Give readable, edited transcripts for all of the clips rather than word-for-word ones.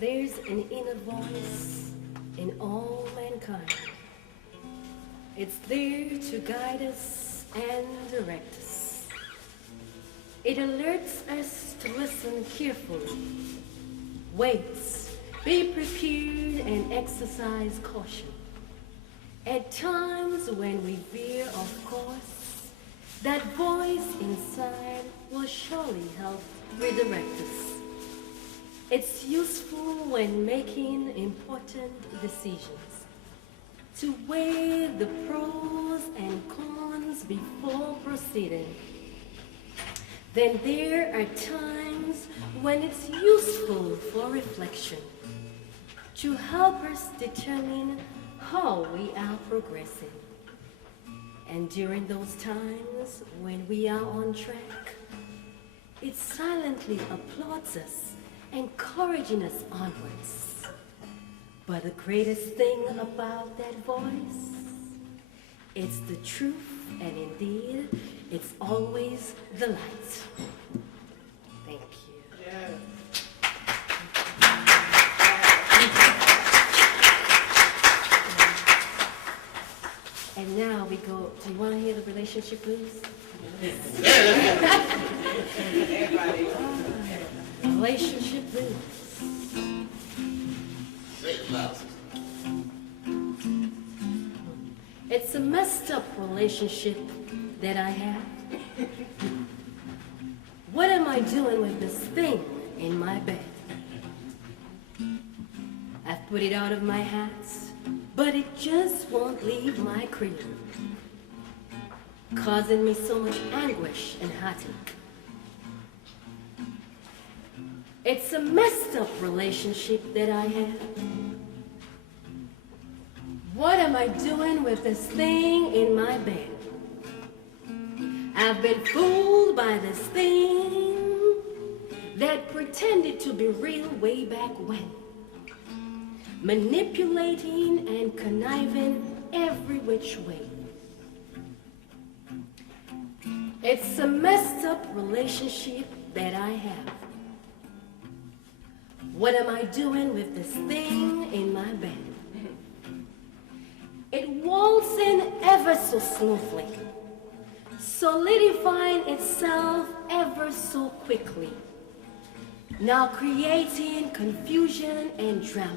There's an inner voice in all mankind. It's there to guide us and direct us. It alerts us to listen carefully, waits, be prepared, and exercise caution. At times when we veer off course, that voice inside will surely help redirect us. It's useful when making important decisions, to weigh the pros and cons before proceeding. Then there are times when it's useful for reflection, to help us determine how we are progressing. And during those times when we are on track, it silently applauds us, encouraging us onwards. But the greatest thing about that voice, it's the truth, and indeed, it's always the light. Thank you. Yeah. And now we go, do you want to hear the relationship blues? Everybody. Relationship blues. It's a messed up relationship that I have. What am I doing with this thing in my bed? I've put it out of my hands, but it just won't leave my crib, causing me so much anguish and heartache. It's a messed up relationship that I have. What am I doing with this thing in my bed? I've been fooled by this thing that pretended to be real way back when, manipulating and conniving every which way. It's a messed up relationship that I have. What am I doing with this thing in my bed? It waltz in ever so smoothly, solidifying itself ever so quickly, now creating confusion and drama.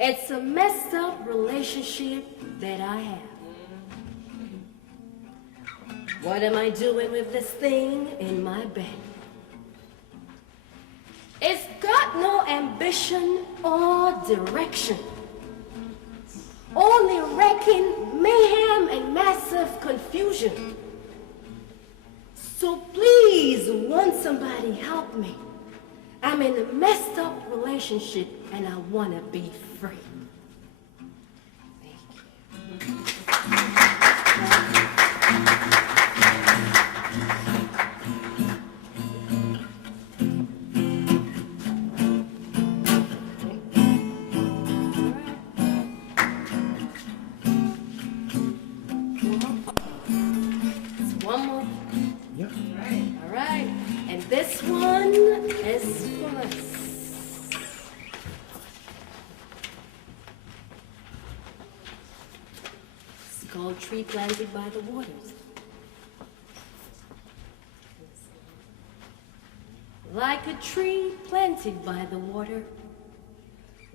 It's a messed up relationship that I have. What am I doing with this thing in my bed? It's got no ambition or direction, only wrecking mayhem and massive confusion. So please, won't somebody help me? I'm in a messed up relationship and I want to be free. Thank you. One more. Yep. All right. And this one is for us. It's called Tree Planted by the Waters. Like a tree planted by the water,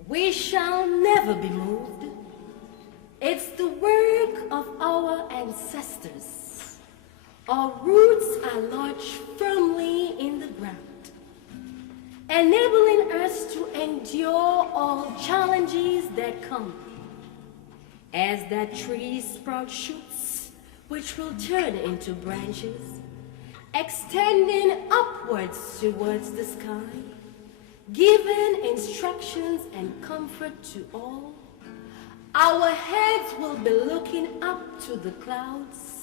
we shall never be moved. It's the work of our ancestors. Our roots are lodged firmly in the ground, enabling us to endure all challenges that come. As that tree sprouts shoots, which will turn into branches, extending upwards towards the sky, giving instructions and comfort to all, our heads will be looking up to the clouds,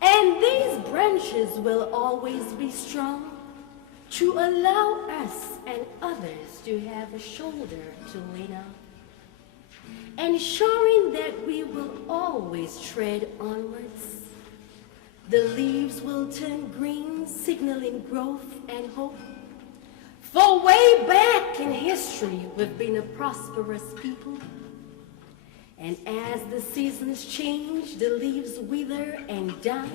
and these branches will always be strong to allow us and others to have a shoulder to lean on, ensuring that we will always tread onwards. The leaves will turn green, signaling growth and hope. For way back in history, we've been a prosperous people. And as the seasons change, the leaves wither and die.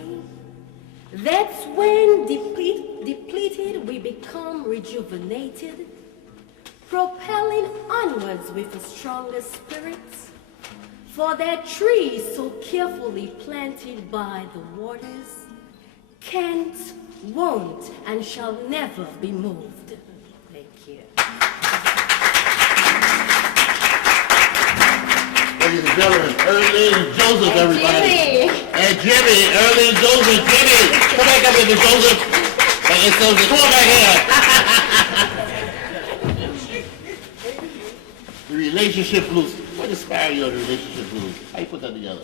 That's when depleted we become rejuvenated, propelling onwards with a stronger spirit. For that tree so carefully planted by the waters can't, won't, and shall never be moved. Thank you. Ladies and gentlemen, Earlene and Joseph, everybody. And Jimmy, Earlene, Joseph, Jimmy. Come back up here, Joseph. And Joseph, come on back here. The relationship blues. What inspired you on the relationship blues? How you put that together?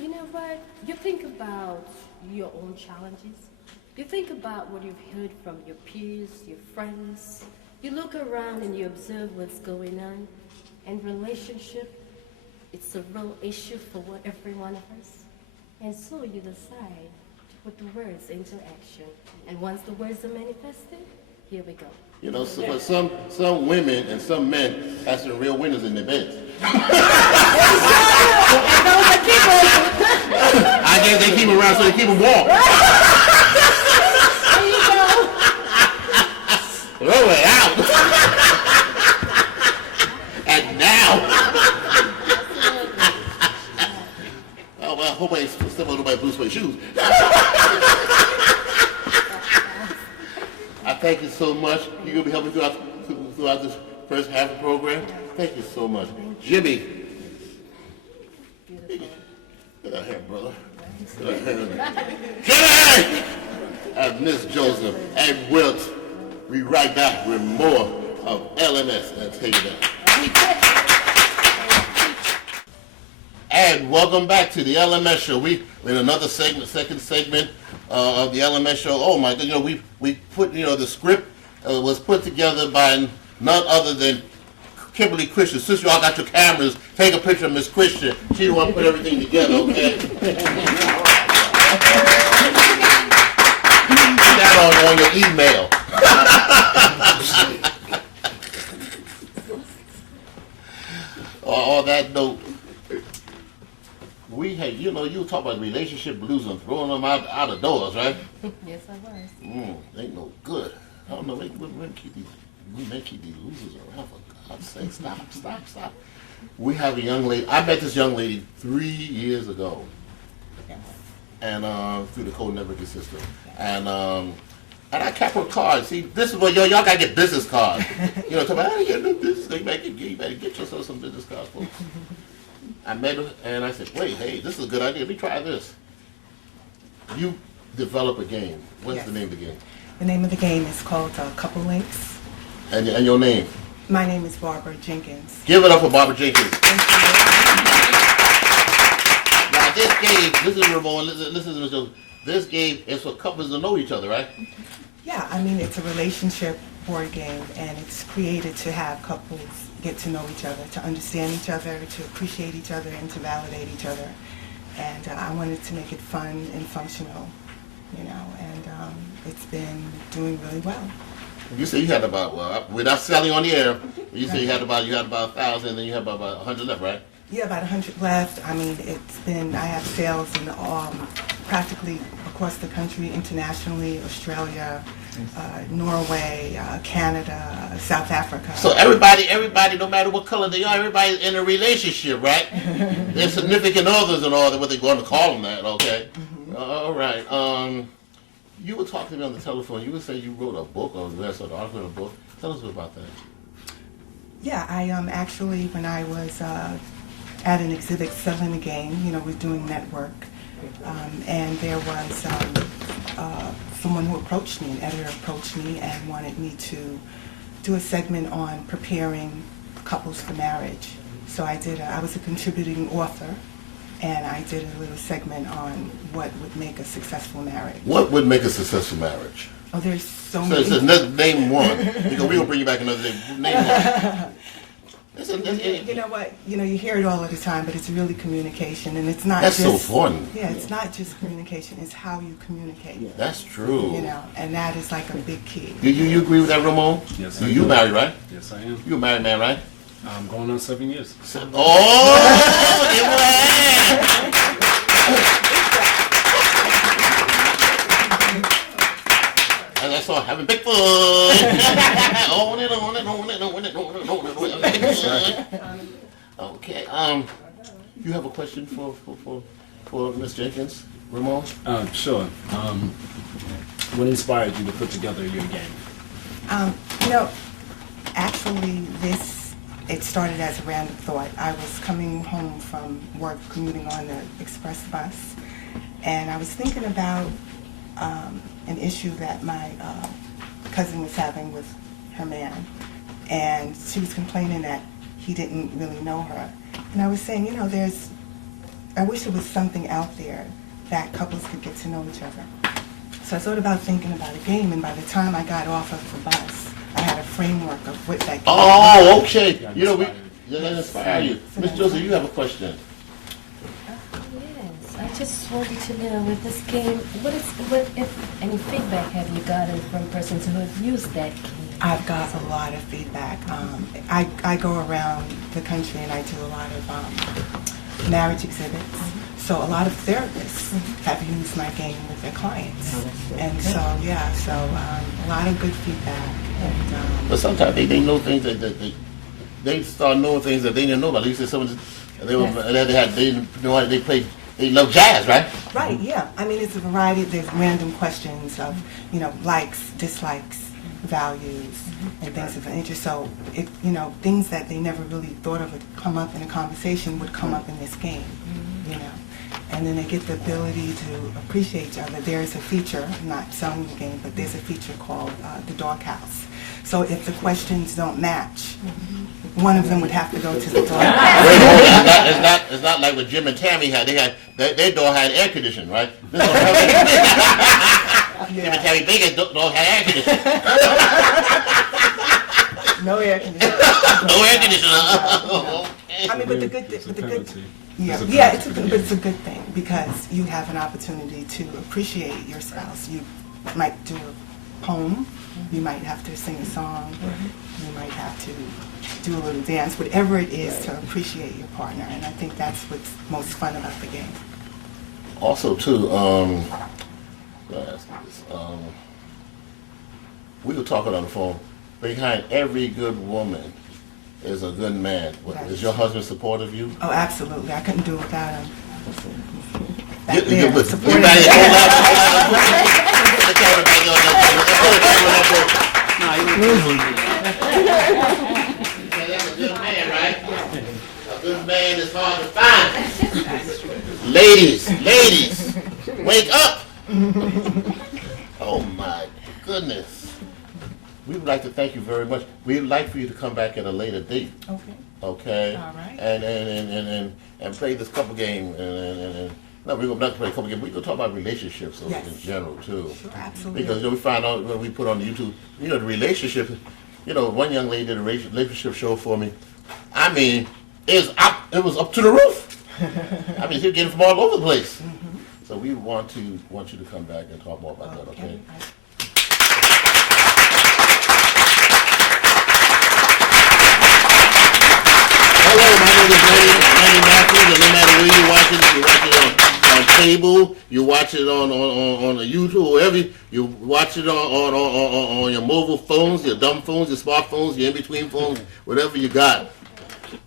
You know what? You think about your own challenges. You think about what you've heard from your peers, your friends. You look around and you observe what's going on. And relationship, it's a real issue for every one of us. And so you decide to put the words into action. And once the words are manifested, here we go. You know, so, but some women and some men have some real winners in their beds. I guess they keep them around so they keep them warm. There you go. Throw it out. And now. Oh, well, I hope I ain't step on nobody's blue suede shoes. I thank you so much. You're going to be helping throughout this first half of the program. Thank you so much. Jimmy. Get out here, brother. Get out here. Jimmy! And Miss Joseph and Wilt. We right back with more of LMS. And take it out. And welcome back to the LMS show. We're in another segment, second segment of the LMS show. Oh my God, we put, the script was put together by none other than Kimberly Christian. Since you all got your cameras, take a picture of Miss Christian. She the one put everything together, okay? Put that on your email. On that note, we had, you were talking about relationship blues and throwing them out of doors, right? Yes, I was. Ain't no good. I don't know, we keep these losers around, for God's sake. Stop. We have a young lady, I met this young lady 3 years ago. Yes. And through the code networking system. And I kept her card. See, this is what y'all gotta get business cards. Talk about, how do you get a new business card? You better get yourself some business cards, folks. I met her and I said, wait, hey, this is a good idea. Let me try this. You develop a game. What's the name of the game? The name of the game is called Couple Links. And your name? My name is Barbara Jenkins. Give it up for Barbara Jenkins. Thank you. Now this game, this is Ramon, listen to Ms. Joseph. This game is for couples to know each other, right? Yeah, I mean, it's a relationship board game, and it's created to have couples get to know each other, to understand each other, to appreciate each other, and to validate each other. And I wanted to make it fun and functional, and it's been doing really well. You say you had about, we're not selling on the air, but you say you had about 1,000, and then you have about 100 left, right? Yeah, about 100 left. I mean, I have sales in practically across the country, internationally, Australia, Norway, Canada, South Africa. So everybody, no matter what color they are, everybody's in a relationship, right? They're significant others and all that, what they're going to call them that, okay? Mm-hmm. All right. You were talking to me on the telephone. You were saying you wrote a book or read an article in a book. Tell us about that. Yeah, I actually, when I was at an exhibit selling a game, was doing network, and there was someone who approached me, an editor approached me and wanted me to do a segment on preparing couples for marriage. So I was a contributing author, and I did a little segment on what would make a successful marriage. What would make a successful marriage? Oh, there's so many. So name one, because we're going to bring you back another day. Name one. You know what? You know, you hear it all of the time, but it's really communication, and it's not That's just... so fun. Yeah, it's not just communication, it's how you communicate. That's true. You know, and that is like a big key. You agree with that, Ramon? Yes, You, I you do. married, right? Yes, I am. You a married man, right? I'm going on 7 years. Oh, give her a hand. And that's all having big fun. On it, on it, on it, on it, on it, on it. Okay. You have a question for Miss Jenkins, Ramon? Sure. What inspired you to put together your game? You know, actually, it started as a random thought. I was coming home from work, commuting on the express bus, and I was thinking about an issue that my cousin was having with her man, and she was complaining that he didn't really know her. And I was saying, you know, I wish there was something out there that couples could get to know each other. So I thought about thinking about a game, and by the time I got off of the bus, I had a framework of what that game Oh, okay. You know, that inspire you. Miss Joseph, you have a question. Yes, I just wanted to know with this game, what if any feedback have you gotten from persons who have used that game? I've got a lot of feedback. I go around the country and I do a lot of marriage exhibits. So a lot of therapists have used my game with their clients. And so, yeah, a lot of good feedback. And, But sometimes they know things that they start knowing things that they didn't know about. At least someone they love jazz, right? right, yeah. I mean, it's a variety. There's random questions of, you know, likes, dislikes, values, and things of that nature. So, things that they never really thought of would come up in a conversation would come up in this game, you know. And then they get the ability to appreciate each other. There's a feature, I'm not selling the game, but there's a feature called the doghouse. So if the questions don't match, one of them would have to go to the doghouse. It's not like what Jim and Tammy had. Their dog had air conditioning, right? This one Jim and Tammy Baker's dog had air conditioning. No air conditioning. No air conditioning. I mean, but the good thing, It's a penalty. it's a good thing because you have an opportunity to appreciate your spouse. You might do a poem, you might have to sing a song, you might have to do a little dance, whatever it is to appreciate your partner. And I think that's what's most fun about the game. Also, too, we were talking on the phone. Behind every good woman is a good man. Is your husband supportive of you? Oh, absolutely. I couldn't do it without him. That's a good man, right? A good man is hard to find. Ladies, wake up! Oh my goodness. We would like to thank you very much. We'd like for you to come back at a later date. Okay. Okay? All right. And play this couple game no, we're not play a couple games. We're gonna talk about relationships in general too. Sure, absolutely. Because we find out when we put on YouTube, the relationship. One young lady did a relationship show for me. I mean, it was up to the roof. I mean, she was getting from all over the place. So we want you to come back and talk more about that. Okay. Hello, my name is Lenny Matthews, and no matter where you watch it on cable, you watch it on YouTube, wherever you watch it on your mobile phones, your dumb phones, your smartphones, your in-between phones, whatever you got.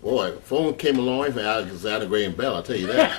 Boy, phone came along for Alexander Graham Bell, I'll tell you that.